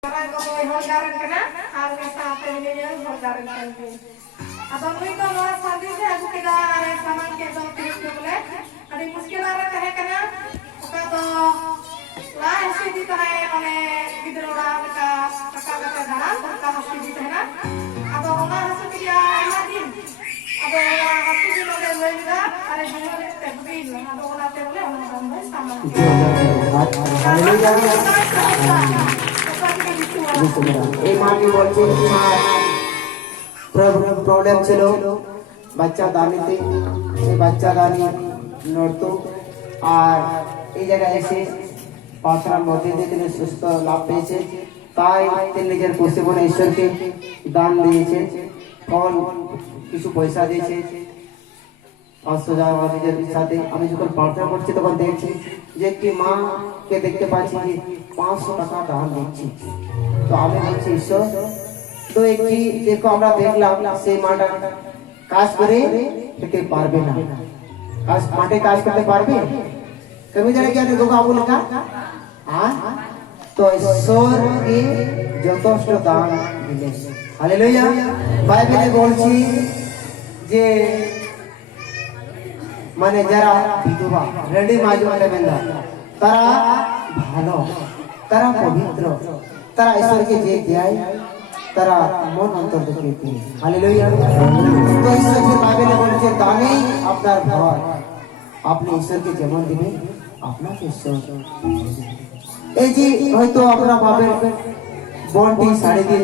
Orang ko holgaran ka na, harga sa pamilya niya, holgaran ka na. At ang ito, mga sandi siya, ako kita saman kayo sa pilis niyo ulit. At yung muskilara kahe ka na, uka to, hasi dito na yung bidrola kakagadahan, hasi dito na. At ang hasi niya, imatin. At ang hasi dito na yung nila, at yung nila, tebbil. At ang natin ulit, ang mga sama. এই মাটি বলছে problem ছিল বাচ্চা দানিতে, সেই বাচ্চা দানি নড়তো আর এই জায়গায় এসে প্রার্থনার মধ্যে দিয়ে তিনি সুস্থ লাভ পেয়েছে। তাই তিনি নিজের খুশি মনে ঈশ্বরকে দান দিয়েছে, ফল কিছু পয়সা দিয়েছে 500 টাকা নিজের সাথে। আমি যখন প্রার্থনা করছি তখন দেখছি যে একটি মাকে দেখতে পাচ্ছি যে 500 টাকা দান দিচ্ছি। তো আমি বলছি ঈশ্বর, তো একটি দেখো আমরা দেখলাম সেই মাটা কাজ করে খেতে পারবে না, মাঠে কাজ করতে পারবে কবি জানে কি আমি গোগা বলে না। তো ঈশ্বরকে যথেষ্ট দান দিলেন। হালেলুয়া। বাইবেলে বলছি যে মানে যারা বিধবা রেডি মাঝে মাঝে বেঁধা তারা ভালো, তারা পবিত্র, তারা ঈশ্বরকে যে দেয় তারা মন অন্তর থেকে দিয়ে। হালেলুয়া। তো ঈশ্বরকে বাইবেলে বলছে দানেই আপনার ঘর, আপনি ঈশ্বরকে যেমন দিবেন আপনাকে ঈশ্বর। এই যে হয়তো আপনারা ভাবেন বোনটি শাড়ি দিয়ে